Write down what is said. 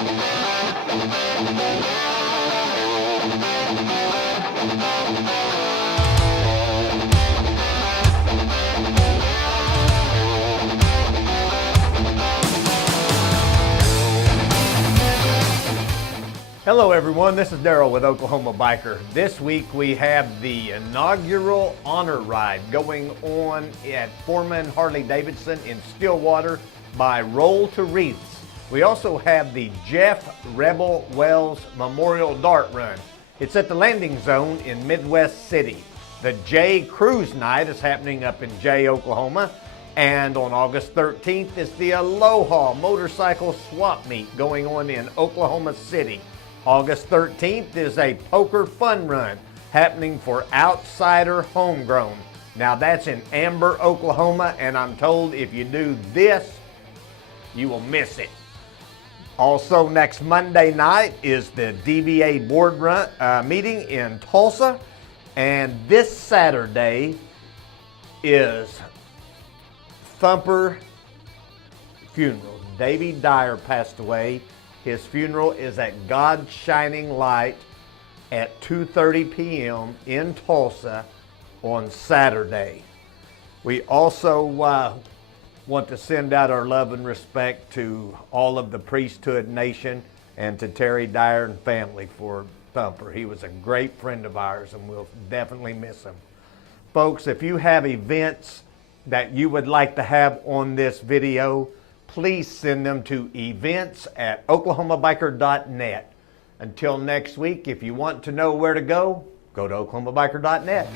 Hello everyone, this is Daryl with Oklahoma Biker. This week we have the inaugural honor ride going on at Foreman Harley-Davidson in Stillwater by Roll to Wreaths. We also have the Jeff Rebel Wells Memorial Dart Run. It's at the landing zone in Midwest City. The J Cruise Night is happening up in Jay, Oklahoma. And on August 13th is the Aloha Motorcycle Swap Meet going on in Oklahoma City. August 13th is a poker fun run happening for Outsider Homegrown. Now that's in Amber, Oklahoma, and I'm told if you do this, you will miss it. Also next Monday night is the DBA board run, meeting in Tulsa. And this Saturday is Thumper funeral. Davy Dyer passed away. His funeral is at God's Shining Light at 2:30 p.m. in Tulsa on Saturday. We also want to send out our love and respect to all of the Priesthood Nation and to Terry Dyer and family for Thumper. He was a great friend of ours and we'll definitely miss him. Folks, if you have events that you would like to have on this video, please send them to events@oklahomabiker.net. Until next week, if you want to know where to go to oklahomabiker.net.